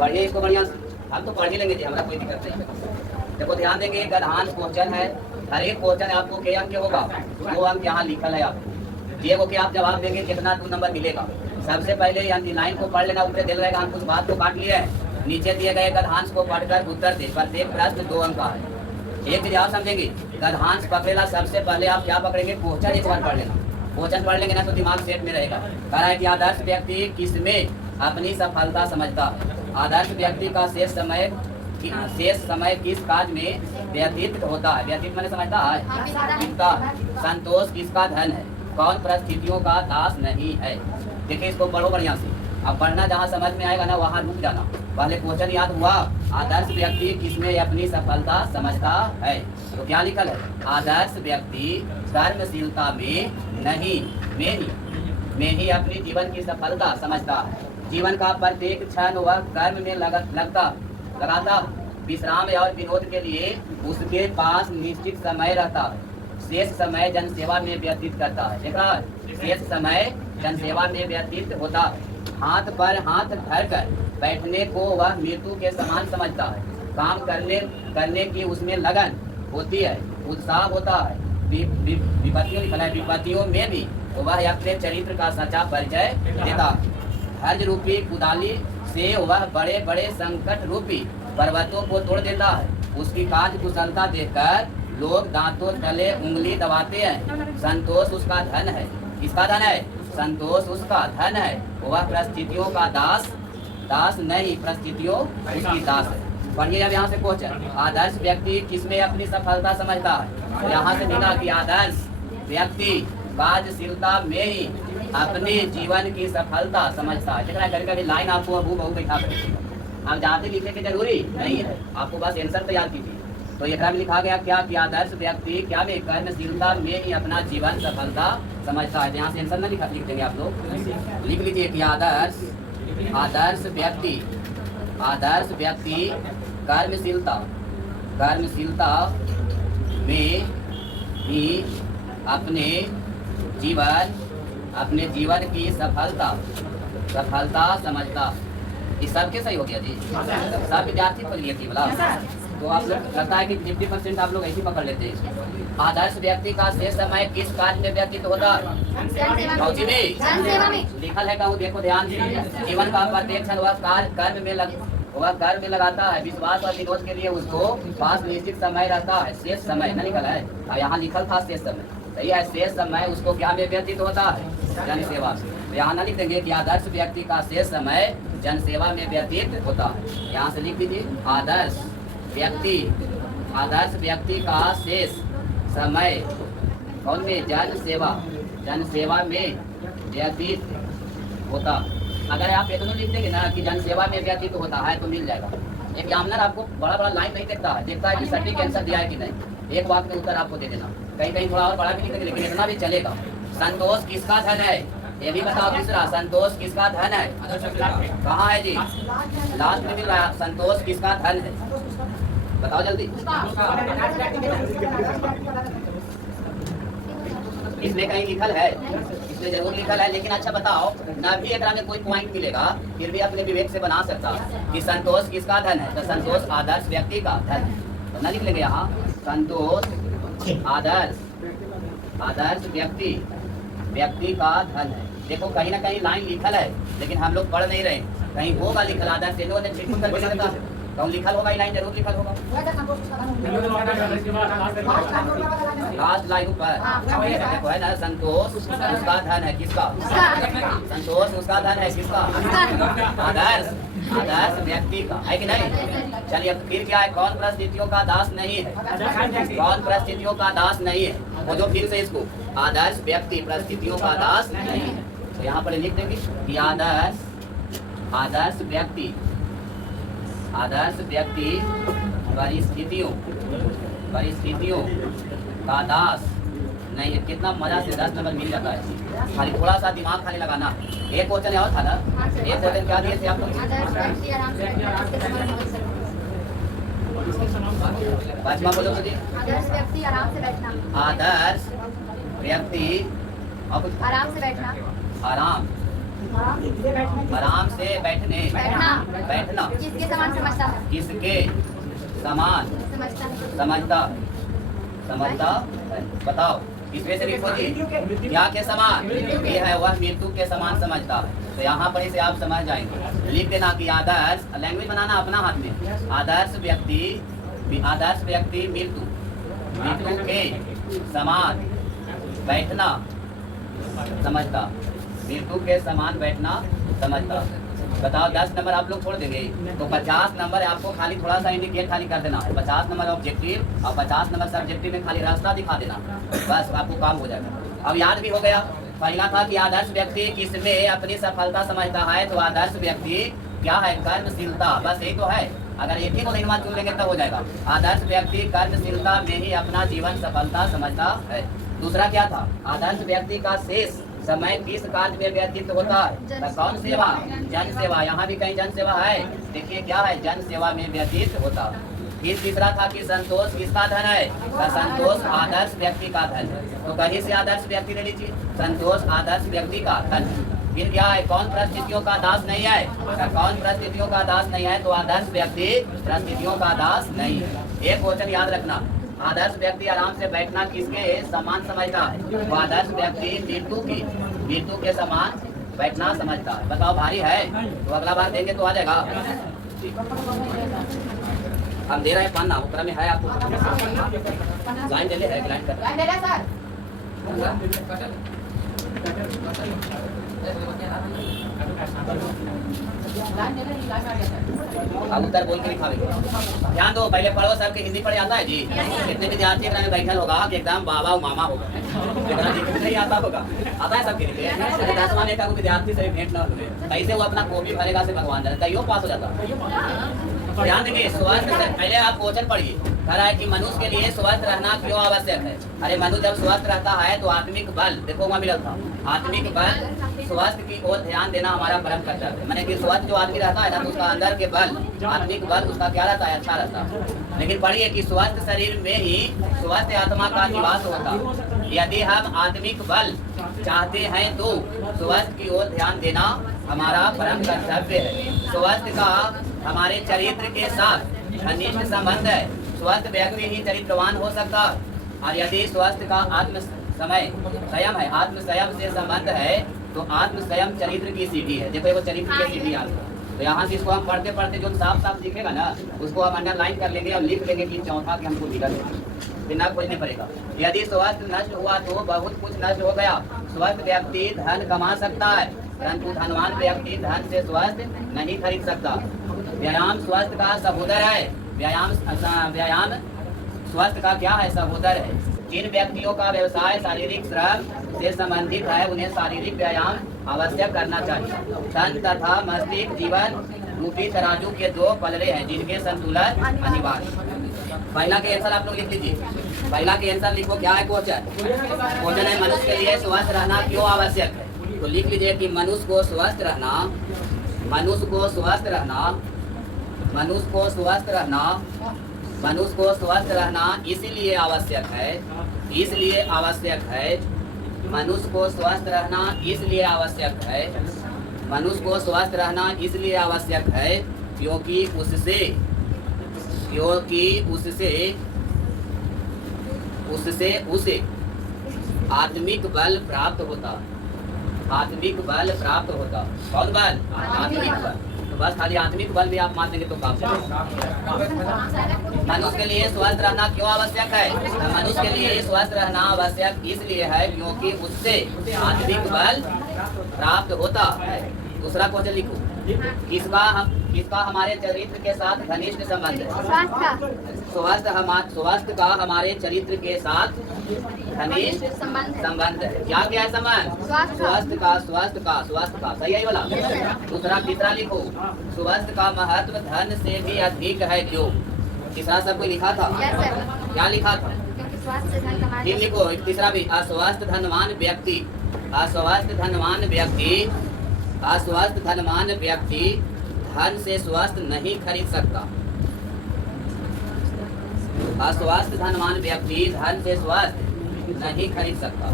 पढ़िए इसको बढ़िया। हम तो पढ़ ही लेंगे जी, हमारा कोई दिक्कत नहीं। देखो ध्यान देंगे, गधांश क्वेश्चन है। हर एक क्वेश्चन आपको के अंक के होगा, 2 अंक यहाँ लिखल है। आप ये वो कि आप जवाब देंगे कितना 2 नंबर मिलेगा। सबसे पहले यानी लाइन को पढ़ लेना, ऊपर दिल रहेगा। हम कुछ बात को काट लिए हैं, नीचे दिए गए गधांश को पढ़कर उत्तर दे। प्रत्येक प्रश्न 2 अंक का है। एक चीज आप समझेंगे, गधांश पकड़ेला सबसे पहले आप क्या पकड़ेंगे, क्वेश्चन एक बार पढ़ लेना। क्वेश्चन पढ़ लेंगे ना तो दिमाग सेट में रहेगा। कह रहा है कि आदर्श व्यक्ति किसमें अपनी सफलता समझता है। आदर्श व्यक्ति का शेष समय किस कार्य में व्यतीत होता है। व्यतीत मैंने समझता है किसका। संतोष किसका धन है। कौन परिस्थितियों का दास नहीं है। देखिए इसको पढ़ो बढ़िया से। अब पढ़ना जहाँ समझ में आएगा ना वहाँ रुक जाना। पहले क्वेश्चन याद हुआ, आदर्श व्यक्ति किसमें अपनी सफलता समझता है। तो क्या लिखल है, आदर्श व्यक्ति कर्मशीलता में नहीं, में ही अपनी जीवन की सफलता समझता है। जीवन का प्रत्येक क्षण वह कर्म में लगाता। विश्राम और विनोद के लिए उसके पास निश्चित समय रहता है। शेष समय जनसेवा में व्यतीत करता है। देखा, शेष समय जनसेवा में व्यतीत होता है। हाथ पर हाथ धरकर बैठने को वह मृत्यु के समान समझता है। काम करने की उसमें लगन होती है, उत्साह होता है। विपत्तियों में भी वह अपने चरित्र का सच्चा परिचय देता है। हर्ज रूपी कुदाली से वह बड़े बड़े संकट रूपी पर्वतों को तोड़ देता है। उसकी कार्य कुशलता देखकर लोग दांतों तले उंगली दबाते हैं। संतोष उसका धन है। किसका धन है, संतोष उसका धन है। वह परिस्थितियों का दास नहीं, परिस्थितियों उसकी दास है। पढ़िए अब यहाँ से क्वेश्चन, आदर्श व्यक्ति किसमें अपनी सफलता समझता है। तो यहाँ से मिला कि आदर्श व्यक्ति कार्यशीलता में ही अपने जीवन की सफलता समझता है। देखना कभी कभी लाइन आपको हूबहू बैठा सकती है, आप जाते लिखने की जरूरी नहीं है, आपको बस आंसर तैयार कीजिए। तो एकरा में लिखा गया क्या कि आदर्श व्यक्ति क्या में कर्मशीलता में ही अपना जीवन सफलता समझता है। यहाँ से आंसर ना लिख देंगे आप लोग, लिख लीजिए कि आदर्श व्यक्ति कर्मशीलता में ही अपने जीवन की सफलता समझता। ये सबके सही हो गया जी, सब विद्यार्थी को लिए बोला। तो आप लोग लगता है कि 50% आप लोग ऐसे पकड़ लेते हैं। आदर्श व्यक्ति का शेष समय किस कार्य में व्यतीत होता है। लिखल है कहूँ, देखो ध्यान से। जीवन का प्रत्येक क्षण वह कर्म में लगाता है। विश्वास और विनोद के लिए उसको पास निश्चित समय रहता है। शेष समय न लिखल है, यहाँ लिखल था शेष समय, सही है। शेष समय उसको क्या में व्यतीत होता है, जनसेवा से। तो यहाँ न लिख देंगे कि आदर्श व्यक्ति का शेष समय जनसेवा में व्यतीत होता है। यहाँ से लिख दीजिए आदर्श व्यक्ति का शेष समय कौन में, जनसेवा में व्यतीत होता। अगर आप एक लिख देंगे ना कि जनसेवा में व्यतीत होता है तो मिल जाएगा। एग्जामिनर आपको बड़ा लाइन नहीं देखता है, देखता है कि सटीक आंसर दिया है कि नहीं। एक वाक्य में उत्तर आपको दे देना, कहीं थोड़ा और बड़ा भी लिख देंगे, लेकिन इतना भी चलेगा। संतोष किसका धन है, ये भी बताओ। तीसरा, संतोष किसका धन है, कहाँ है जी, लास्ट में मिल रहा है। संतोष किसका धन है, बताओ जल्दी। इसमें कहीं लिखल है, इसमें जरूर लिखल है, लेकिन अच्छा बताओ ना भी एकरा में कोई पॉइंट मिलेगा, फिर भी अपने विवेक से बना सकता कि संतोष किसका धन है। तो संतोष आदर्श व्यक्ति का धन है, तो ना लिख लेंगे यहाँ संतोष आदर्श व्यक्ति का धन है। देखो कहीं ना कहीं लाइन लिखल है, लेकिन हम लोग पढ़ नहीं रहे। कहीं होगा लिखल आदर्श तो लिखल होगा, लाइन जरूर लिखल होगा। लास्ट लाइन ऊपर देखो है ना, संतोष उसका धन है। किसका, संतोष उसका धन है। किसका, आदर्श व्यक्ति का, है कि नहीं। चलिए फिर क्या है, कौन परिस्थितियों का दास नहीं है, कौन परिस्थितियों का दास नहीं है। वो जो फिर से इसको आदर्श व्यक्ति परिस्थितियों का दास नहीं है। तो यहाँ पर लिख देंगे कि आदर्श व्यक्ति परिस्थितियों का दास नहीं है। कितना मजा से 10 नंबर मिल जाता है, खाली थोड़ा सा दिमाग खाली लगाना। एक क्वेश्चन और था ना, एक क्वेश्चन क्या दिए थे आप लोग, 5वां बोलो जी। आदर्श व्यक्ति आराम से बैठना। व्यक्ति अब आराम से बैठना, आराम से बैठने बैठना किसके समान समझता है, किसके समान समझता समझता है। बताओ इसमें से लिखो जी, क्या के समान, ये है वह मृत्यु के समान समझता है। तो यहाँ पर इसे आप समझ जाएंगे। लिख देना कि आदर्श, लैंग्वेज बनाना अपना हाथ में। आदर्श व्यक्ति मृत्यु के समान बैठना समझता, मृत्यु के समान बैठना समझता। बताओ 10 नंबर आप लोग छोड़ देंगे तो 50 नंबर आपको खाली थोड़ा सा इंडिकेट खाली कर देना है। 50 नंबर ऑब्जेक्टिव और 50 नंबर सब्जेक्टिव में खाली रास्ता दिखा देना, बस आपको काम हो जाएगा। अब याद भी हो गया। पहला था कि आदर्श व्यक्ति किसमें अपनी सफलता समझता है, तो आदर्श व्यक्ति क्या है, कर्मशीलता। बस यही तो है, अगर एक ही को नहीं चुन लेंगे तब हो जाएगा। आदर्श व्यक्ति कर्मशीलता में ही अपना जीवन सफलता समझता है। दूसरा क्या था, आदर्श व्यक्ति का शेष समय किस कार्य में व्यतीत होता है, कौन सेवा, जन सेवा। यहाँ भी कहीं जन सेवा है, देखिए क्या है, जन सेवा में व्यतीत होता। फिर तीसरा था कि संतोष किसका धन है, संतोष आदर्श व्यक्ति का धन है। तो कहीं से आदर्श व्यक्ति ले लीजिए, संतोष आदर्श व्यक्ति का धन। फिर क्या है, कौन परिस्थितियों का दास नहीं है, कौन परिस्थितियों का दास नहीं है, तो आदर्श व्यक्ति परिस्थितियों का दास नहीं है। एक क्वेश्चन याद रखना, आदर्श व्यक्ति आराम से बैठना किसके समान समझता है, तो आदर्श व्यक्ति मृत्यु के समान बैठना समझता है। बताओ भारी है, तो अगला बार देंगे तो आ जाएगा। हम दे रहे हैं पन्ना, ऊपर में है आपको लाइन दे ले है, लाइन कर अब उत्तर बोल के लिखावेंगे। ध्यान दो, पहले पढ़ो, सबके हिंदी पढ़े आता है जी। कितने विद्यार्थी में बैठल होगा कि एकदम बाबा और मामा होगा, नहीं आता होगा, आता है सबके लिए। 10वां नेता को विद्यार्थी से भेंट न हुए, कैसे वो अपना कॉपी भरेगा से भगवान जाने, कईयों पास हो जाता। ध्यान देंगे, स्वस्थ पहले आप क्वेश्चन पढ़िए। कह रहा है कि मनुष्य के लिए स्वस्थ रहना क्यों आवश्यक है। अरे मनुष्य जब स्वस्थ रहता है तो आत्मिक बल, देखो वहाँ मिला था, आत्मिक बल, स्वास्थ्य की ओर ध्यान देना हमारा परम कर्तव्य है। मैंने कि स्वस्थ जो आदमी रहता है ना, तो उसका अंदर के बल, आत्मिक बल उसका क्या रहता है, अच्छा रहता है। लेकिन पढ़िए कि स्वस्थ शरीर में ही स्वस्थ आत्मा का निवास होता। यदि हम आत्मिक बल चाहते हैं तो स्वस्थ की ओर ध्यान देना हमारा परम कर्तव्य है। स्वस्थ का हमारे चरित्र के साथ घनिष्ठ संबंध है। स्वस्थ व्यक्ति ही चरित्रवान हो सकता, और यदि स्वस्थ का आत्म संयम है, आत्म संयम से संबंध है, तो आत्म संयम चरित्र की सीढ़ी है। देखो वो चरित्र की सीढ़ी आती है। तो यहाँ से इसको हम पढ़ते पढ़ते जो साफ साफ दिखेगा ना, उसको हम अंडरलाइन कर लेंगे और लिख लेंगे कि चौथा कि हमको दिखा बिना खोजने पड़ेगा। यदि स्वास्थ्य नष्ट हुआ तो बहुत कुछ नष्ट हो गया। स्वस्थ व्यक्ति धन कमा सकता है, परंतु धनवान व्यक्ति धन से स्वास्थ्य नहीं खरीद सकता। व्यायाम स्वास्थ्य का सहोदर है, व्यायाम स्वास्थ्य का क्या है, सहोदर है। जिन व्यक्तियों का व्यवसाय शारीरिक श्रम से संबंधित है, उन्हें शारीरिक व्यायाम अवश्य करना चाहिए। तन तथा मस्तिष्क जीवन रूपी तराजू के दो पलड़े हैं, जिनके संतुलन अनिवार्य। पहला के आंसर आप लोग लिख लीजिए। पहला के आंसर लिखो, क्या है क्वेश्चन, क्वेश्चन है मनुष्य के लिए स्वस्थ रहना क्यों आवश्यक है। तो लिख लीजिए कि मनुष्य को स्वस्थ रहना, मनुष्य को स्वस्थ रहना, मनुष्य को स्वस्थ रहना, मनुष्य को स्वस्थ रहना इसलिए आवश्यक है, इसलिए आवश्यक है। मनुष्य को स्वस्थ रहना इसलिए आवश्यक है, मनुष्य को स्वस्थ रहना इसलिए आवश्यक है क्योंकि उससे उसे आत्मिक बल प्राप्त होता, आत्मिक बल प्राप्त होता। कौन बल, आत्मिक बल। तो बस खाली आत्मिक बल भी आप मान देंगे तो काम चलेगा। मनुष्य के लिए स्वस्थ रहना क्यों आवश्यक है, मनुष्य के लिए स्वस्थ रहना आवश्यक इसलिए है क्योंकि उससे आत्मिक बल प्राप्त होता है। दूसरा क्वेश्चन लिखो, किसका हमारे चरित्र के साथ घनिष्ठ संबंध है। स्वास्थ्य का हमारे चरित्र के साथ घनिष्ठ संबंध है। क्या क्या है संबंध, स्वास्थ्य का सही है वाला। दूसरा तीसरा लिखो, स्वास्थ्य का महत्व धन से भी अधिक है क्यों। तीसरा सब कोई लिखा था, क्या लिखा था, फिर लिखो तीसरा भी, अस्वस्थ धनवान व्यक्ति, अस्वस्थ धनवान व्यक्ति, अस्वस्थ धनवान व्यक्ति धन से स्वस्थ नहीं खरीद सकता। अस्वस्थ धनवान व्यक्ति धन से स्वस्थ नहीं खरीद सकता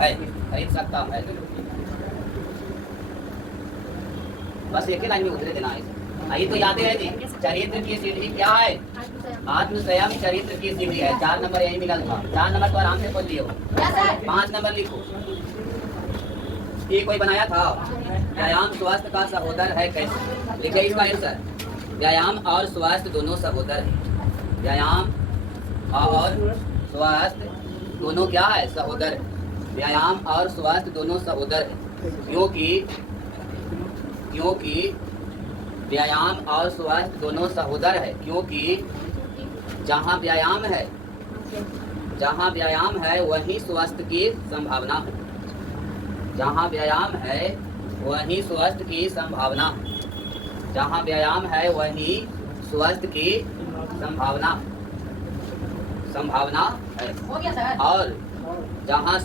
है, खरीद सकता है। बस एक ही लाइन में उतरे देना है। ये तो यादें है जी। चरित्र की सीढ़ी क्या है? आत्मसंयम चरित्र की सीढ़ी है। 4 नंबर यही मिला था। 4 नंबर तो आराम से बोल लियो। 5 नंबर लिखो। ये कोई बनाया था। व्यायाम स्वास्थ्य का सहोदर है कैसे? लिखिए इसका आंसर। व्यायाम और स्वास्थ्य दोनों सहोदर है। व्यायाम और स्वास्थ्य दोनों क्या है? सहोदर है। व्यायाम और स्वास्थ्य दोनों सहोदर है। क्योंकि व्यायाम और स्वास्थ्य दोनों सहोदर है। क्योंकि जहाँ व्यायाम है वहीं स्वास्थ्य की संभावना है। जहाँ व्यायाम है वहीं स्वास्थ्य की संभावना। जहाँ व्यायाम है वहीं स्वास्थ्य की संभावना है। हो गया सर। और जहाँ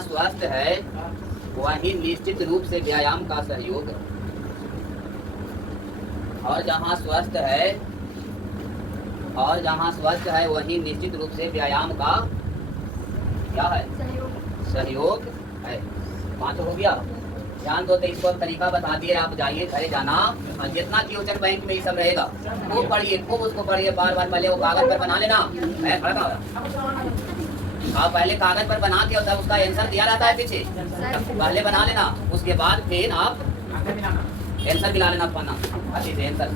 स्वास्थ्य है वहीं निश्चित रूप से व्यायाम का सहयोग है। और जहाँ स्वास्थ्य है वहीं निश्चित रूप से व्यायाम का क्या है? सहयोग है। 5 हो गया। ध्यान दो। तो इसको तरीका बता दिए। आप जाइए घरे जाना और जितना ट्यूशन बैंक में ये सब रहेगा वो पढ़िए, खूब उसको पढ़िए बार बार। पहले वो कागज पर बना लेना। आप पहले कागज पर बना के और तब उसका आंसर दिया रहता है पीछे, पहले बना लेना। उसके बाद फिर आप आंसर दिला लेना, पढ़ना अच्छे से आंसर।